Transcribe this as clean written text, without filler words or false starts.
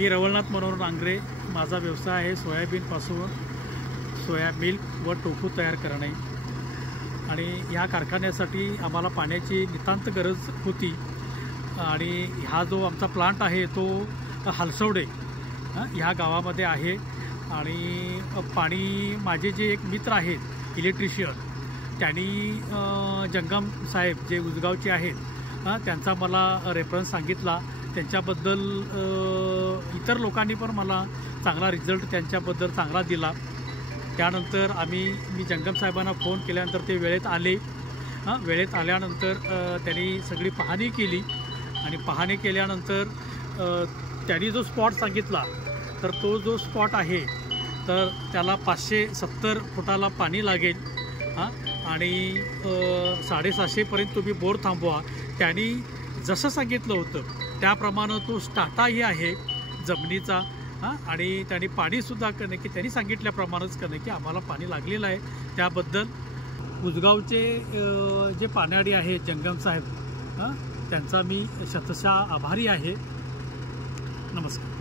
मी रवळनाथ मनोहर नांगरे। माझा व्यवसाय आहे सोयाबीनपासून सोया मिल्क व टोफू तयार करणे आणि ह्या कारखान्यासाठी आम्हाला पाण्याची नितांत गरज होती आणि हा जो आमचा प्लांट आहे तो हलसवडे ह्या गावामध्ये आहे आणि पाणी माझे जे एक मित्र आहेत इलेक्ट्रिशियन त्यांनी जंगम साहेब जे उजगावचे आहेत त्यांचा मला रेफरन्स सांगितला। त्यांच्याबद्दल इतर लोकांनी पण मला चांगला रिझल्ट त्यांच्याबद्दल चांगला दिला। त्यानंतर मी जंगम साहेबांना फोन केल्यानंतर ते वेळेत आले। वेळेत आल्यानंतर त्यांनी सगळी पाहणी केली आणि पाहणी केल्यानंतर त्यांनी जो स्पॉट सांगितला तर तो जो स्पॉट आहे तर त्याला 570 फुटाला पाणी लागेल आणि 750पर्यंत तुम्ही बोर थांबवा। त्यांनी जसं सांगितलं होतं त्याप्रमाणे तो स्टाटाही आहे जमिनीचा आणि त्यांनी पाणीसुद्धा करणे की त्यांनी सांगितल्याप्रमाणेच करणे की आम्हाला पाणी लागलेलं आहे। त्याबद्दल उजगावचे जे पाण्याडी आहे जंगम साहेब त्यांचा मी शतशः आभारी आहे। नमस्कार।